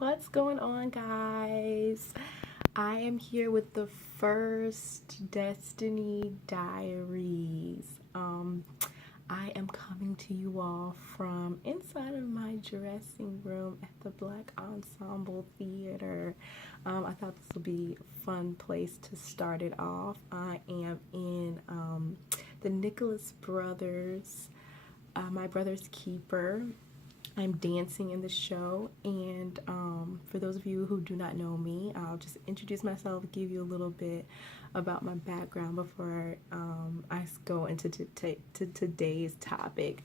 What's going on, guys? I am here with the first Destiny Diaries. I am coming to you all from inside of my dressing room at the Black Ensemble Theater. I thought this would be a fun place to start it off. I am in the Nicholas Brothers, My Brother's Keeper. I'm dancing in the show, and for those of you who do not know me, I'll just introduce myself, give you a little bit about my background before I go into today's topic.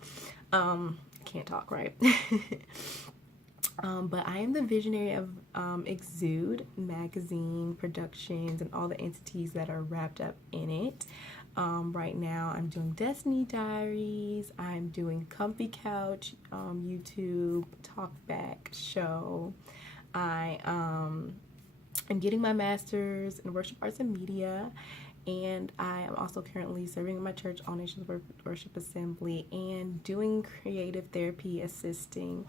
I can't talk, right? But I am the visionary of Exude Magazine Productions and all the entities that are wrapped up in it. Right now I'm doing Destiny Diaries, I'm doing Comfy Couch, YouTube Talkback show. I am getting my master's in worship arts and media, and I am also currently serving in my church, All Nations Worship Assembly, and doing creative therapy assisting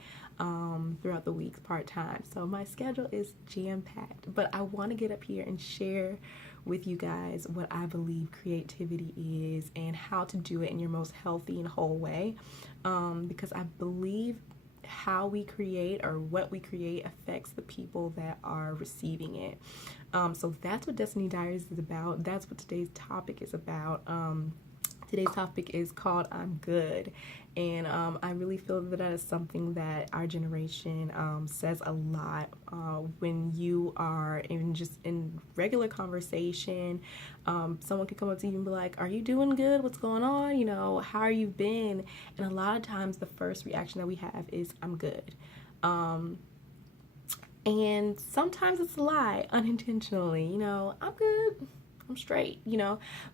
throughout the weeks part-time. So my schedule is jam-packed, but I want to get up here and share with you guys what I believe creativity is and how to do it in your most healthy and whole way, because I believe how we create or what we create affects the people that are receiving it. So that's what Destiny Diaries is about. That's what today's topic is about. Today's topic is called I'm Good, and I really feel that is something that our generation says a lot. When you are in regular conversation, someone can come up to you and be like, are you doing good? What's going on? How are you been? And a lot of times the first reaction that we have is I'm good. And sometimes it's a lie unintentionally. I'm good, I'm straight,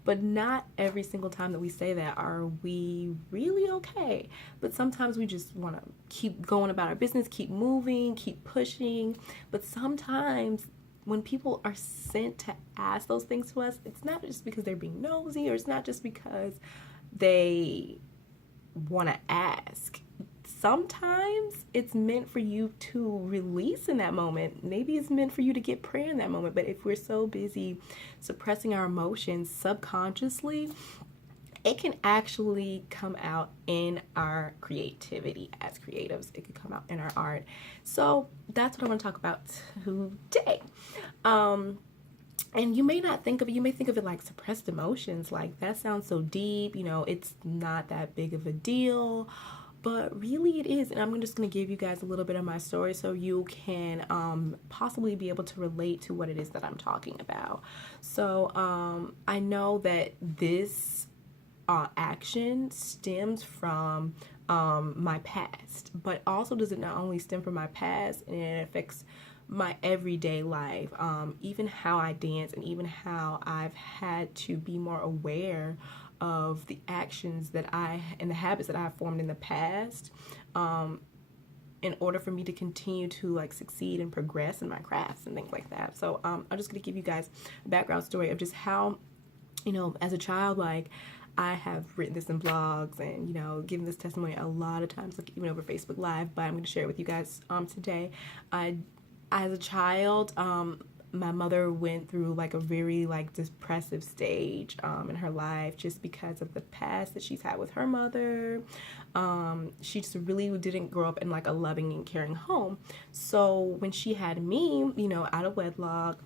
but not every single time that we say that are we really okay. But sometimes we just want to keep going about our business, keep moving, keep pushing. But sometimes when people are sent to ask those things to us, it's not just because they're being nosy, or it's not just because they want to ask. Sometimes it's meant for you to release in that moment. Maybe it's meant for you to get prayer in that moment. But if we're so busy suppressing our emotions subconsciously, it can actually come out in our creativity as creatives. It could come out in our art. So that's what I want to talk about today. And you may not think of it, you may think of it like suppressed emotions. Like, that sounds so deep, it's not that big of a deal. But really it is, and I'm just going to give you guys a little bit of my story so you can possibly be able to relate to what it is that I'm talking about. So I know that this action stems from my past, but also does it not only stem from my past, and it affects my everyday life, even how I dance, and even how I've had to be more aware of the actions that and the habits that I have formed in the past, in order for me to continue to succeed and progress in my crafts and things like that. So I'm just going to give you guys a background story of just how, as a child, I have written this in blogs and, given this testimony a lot of times, even over Facebook Live, but I'm going to share it with you guys today. As a child, my mother went through a very depressive stage in her life, just because of the past that she's had with her mother. She just really didn't grow up in a loving and caring home. So when she had me, out of wedlock,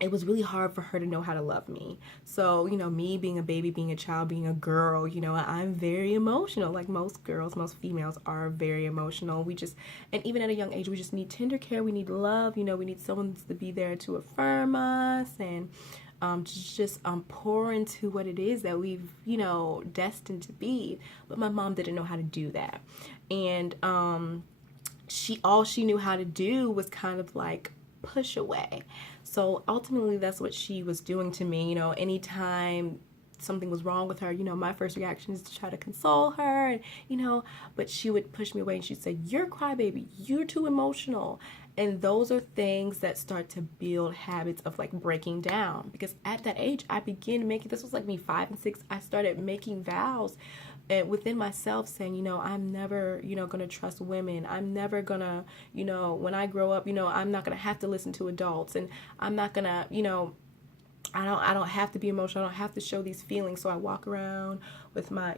it was really hard for her to know how to love me. So, me being a baby, being a child, being a girl, I'm very emotional. Like most girls, most females are very emotional. And even at a young age, we just need tender care. We need love. We need someone to be there to affirm us and just pour into what it is that we've, destined to be. But my mom didn't know how to do that. And all she knew how to do was kind of push away. So ultimately that's what she was doing to me. Anytime something was wrong with her, my first reaction is to try to console her, and, but she would push me away and she'd say, you're a crybaby, you're too emotional. And those are things that start to build habits of breaking down, because at that age I began making, this was me 5 and 6, I started making vows and within myself saying, I'm never, going to trust women. I'm never going to, when I grow up, I'm not going to have to listen to adults, and I'm not going to, I don't have to be emotional. I don't have to show these feelings. So I walk around with my,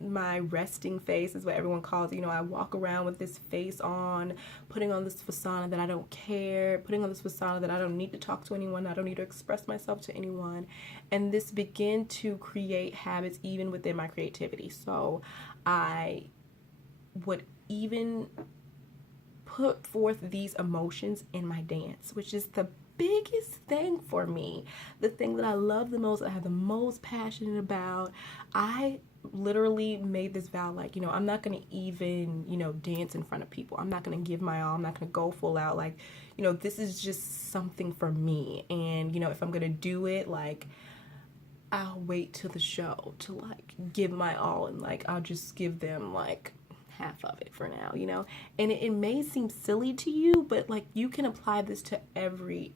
my resting face is what everyone calls it. I walk around with this face on, putting on this facade that I don't care, putting on this facade that I don't need to talk to anyone, I don't need to express myself to anyone. And this began to create habits even within my creativity. So I would even put forth these emotions in my dance, which is the biggest thing for me, the thing that I love the most, I have the most passionate about. I literally made this vow, like, I'm not going to even, dance in front of people. I'm not going to give my all. I'm not going to go full out. Like, this is just something for me. And, if I'm going to do it, like, I'll wait till the show to, like, give my all, and, like, I'll just give them, like, half of it for now, and it may seem silly to you, but, like, you can apply this to every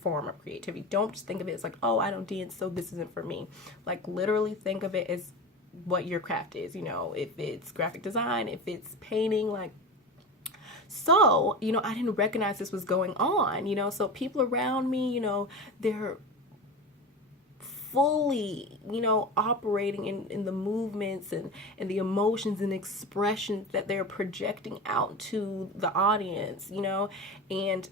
form of creativity. Don't just think of it as like, oh, I don't dance, so this isn't for me. Like, literally think of it as what your craft is, if it's graphic design, if it's painting, like. So, I didn't recognize this was going on, so people around me, they're fully, operating in the movements and the emotions and expressions that they're projecting out to the audience, and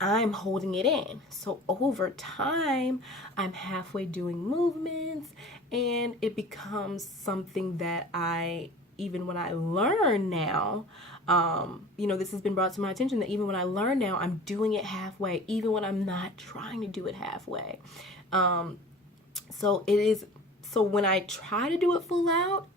I'm holding it in. So over time, I'm halfway doing movements, and it becomes something that even when I learn now, this has been brought to my attention that even when I learn now, I'm doing it halfway, even when I'm not trying to do it halfway. So when I try to do it full out,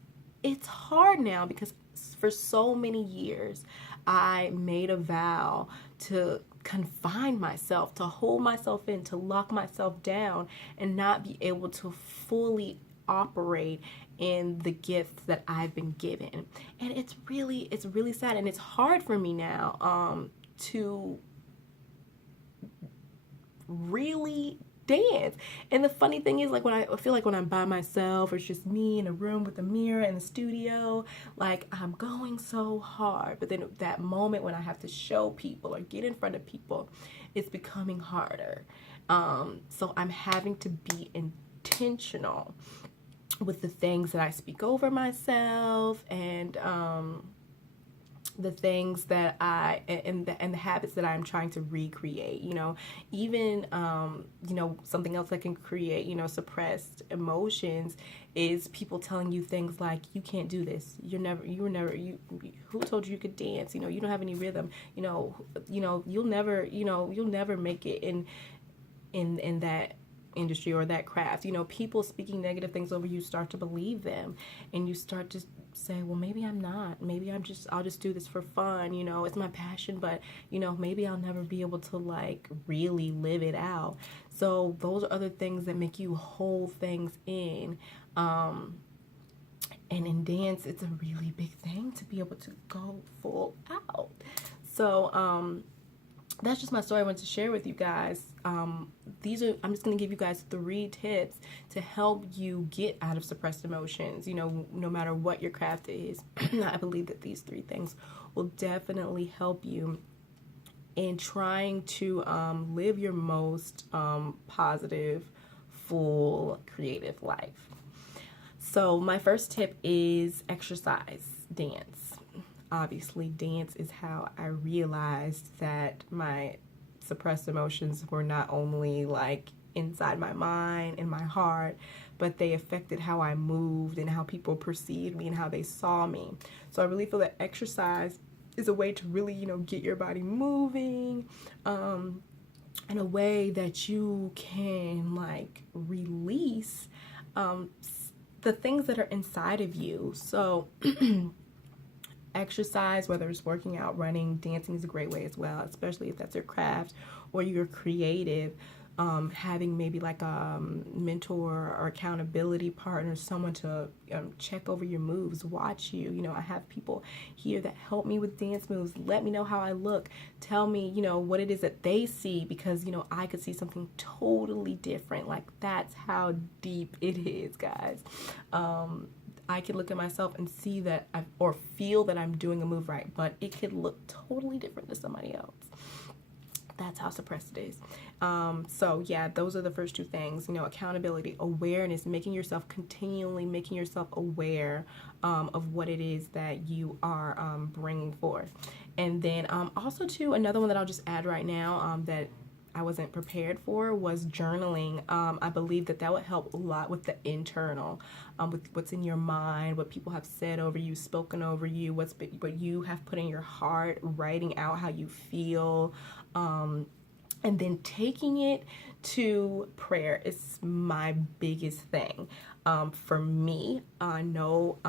it's hard now, because for so many years, I made a vow to confine myself, to hold myself in, to lock myself down, and not be able to fully operate in the gifts that I've been given. And it's really sad, and it's hard for me now to really dance. And the funny thing is, like, when I feel like when I'm by myself, or it's just me in a room with a mirror in the studio, like, I'm going so hard, but then that moment when I have to show people or get in front of people, it's becoming harder. So I'm having to be intentional with the things that I speak over myself, and the things that and the habits that I'm trying to recreate, even, something else that can create, suppressed emotions is people telling you things like, you can't do this. Who told you could dance? You don't have any rhythm, you'll never make it in that industry or that craft. People speaking negative things over you, start to believe them, and you start to say, well, maybe I'm not, maybe I'll just do this for fun, it's my passion, but maybe I'll never be able to, like, really live it out. So those are other things that make you hold things in, and in dance, it's a really big thing to be able to go full out. So that's just my story I wanted to share with you guys. I'm just going to give you guys 3 tips to help you get out of suppressed emotions, no matter what your craft is. I believe that these 3 things will definitely help you in trying to live your most positive, full, creative life. So my first tip is exercise, dance. Obviously, dance is how I realized that my suppressed emotions were not only, like, inside my mind and my heart, but they affected how I moved and how people perceived me and how they saw me. So I really feel that exercise is a way to really, get your body moving in a way that you can, like, release the things that are inside of you. So exercise, whether it's working out, running, dancing is a great way as well, especially if that's your craft or you're creative. having maybe like a mentor or accountability partner, someone to check over your moves, watch you. You know, I have people here that help me with dance moves, let me know how I look, tell me, you know, what it is that they see, because, you know, I could see something totally different. Like, that's how deep it is, guys. I can look at myself and see that or feel that I'm doing a move right, but it could look totally different to somebody else. That's how suppressed it is. So yeah, those are the first two things, you know, accountability, awareness, continually making yourself aware of what it is that you are bringing forth. And then also too, another one that I'll just add right now that I wasn't prepared for was journaling. I believe that would help a lot with the internal, with what's in your mind, what people have said over you, spoken over you, what you have put in your heart, writing out how you feel, and then taking it to prayer is my biggest thing. For me, I know,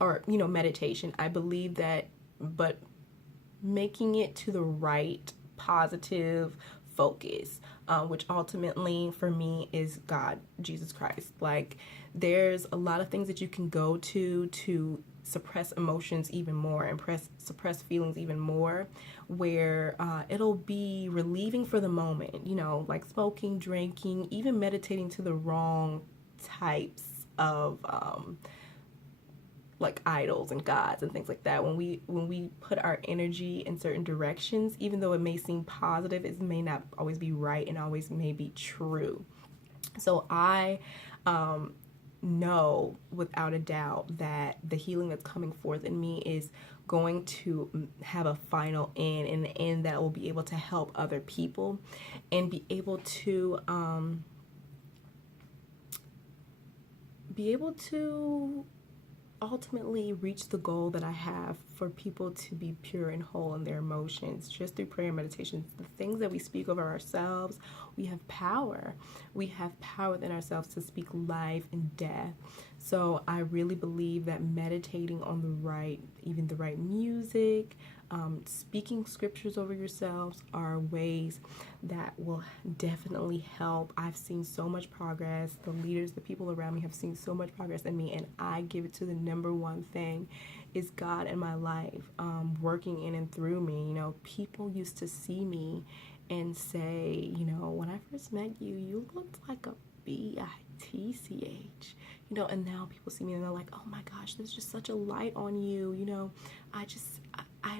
or, you know, meditation. I believe that, but making it to the right positive focus, which ultimately for me is God, Jesus Christ. Like, there's a lot of things that you can go to suppress emotions even more and suppress feelings even more, where it'll be relieving for the moment, you know, like smoking, drinking, even meditating to the wrong types of like idols and gods and things like that. When we put our energy in certain directions, even though it may seem positive, it may not always be right and always may be true. So I know without a doubt that the healing that's coming forth in me is going to have a final end, and the end that will be able to help other people and be able to ultimately reach the goal that I have for people to be pure and whole in their emotions just through prayer and meditation. The things that we speak over ourselves, we have power. We have power within ourselves to speak life and death. So I really believe that meditating on even the right music, speaking scriptures over yourselves are ways that will definitely help. I've seen so much progress. The people around me have seen so much progress in me, and I give it to the number one thing is God in my life, working in and through me. You know, people used to see me and say, you know, when I first met you, you looked like a bitch, you know, and now people see me and they're like, oh my gosh, there's just such a light on you, you know, I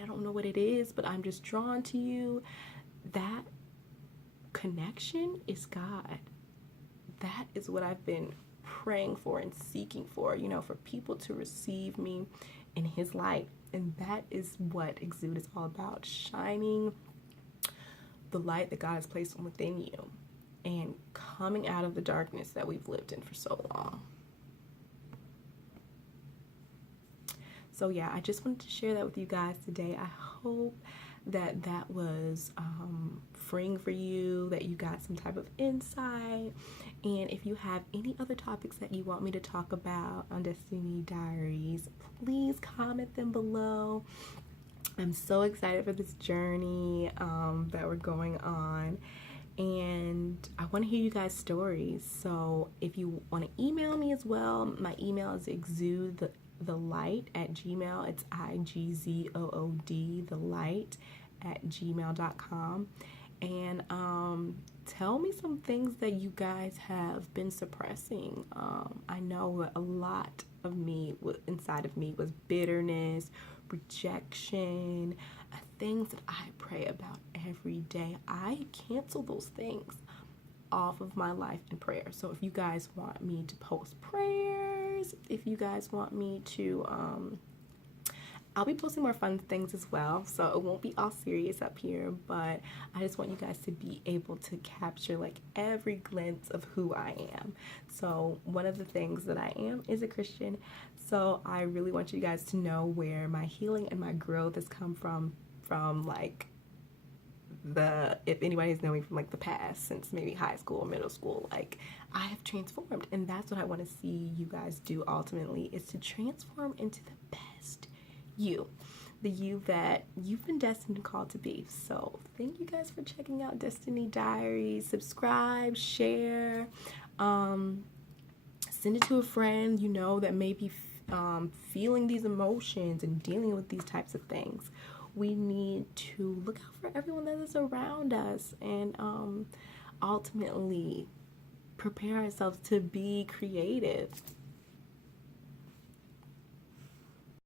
don't know what it is, but I'm just drawn to you. That connection is God. That is what I've been praying for and seeking for, you know, for people to receive me in His light. And that is what Exude is all about, shining the light that God has placed within you and coming out of the darkness that we've lived in for so long. So yeah, I just wanted to share that with you guys today. I hope that was freeing for you, that you got some type of insight. And if you have any other topics that you want me to talk about on Destiny Diaries, please comment them below. I'm so excited for this journey that we're going on. And I want to hear you guys' stories. So if you want to email me as well, my email is exudethelight@gmail. It's IGZOOD, thelight@gmail.com. And tell me some things that you guys have been suppressing. I know a lot of me inside of me was bitterness, rejection, things that I pray about every day. I cancel those things off of my life in prayer. So if you guys want me to post prayers, if you guys want me to I'll be posting more fun things as well, so it won't be all serious up here, but I just want you guys to be able to capture like every glimpse of who I am. So one of the things that I am is a Christian, so I really want you guys to know where my healing and my growth has come from like if anybody's known me from like the past, since maybe high school or middle school, like I have transformed, and that's what I want to see you guys do ultimately, is to transform into the best you. the you that you've been destined and called to be. So thank you guys for checking out Destiny Diaries. Subscribe, share, send it to a friend you know that may be feeling these emotions and dealing with these types of things. We need to look out for everyone that is around us, and ultimately prepare ourselves to be creative.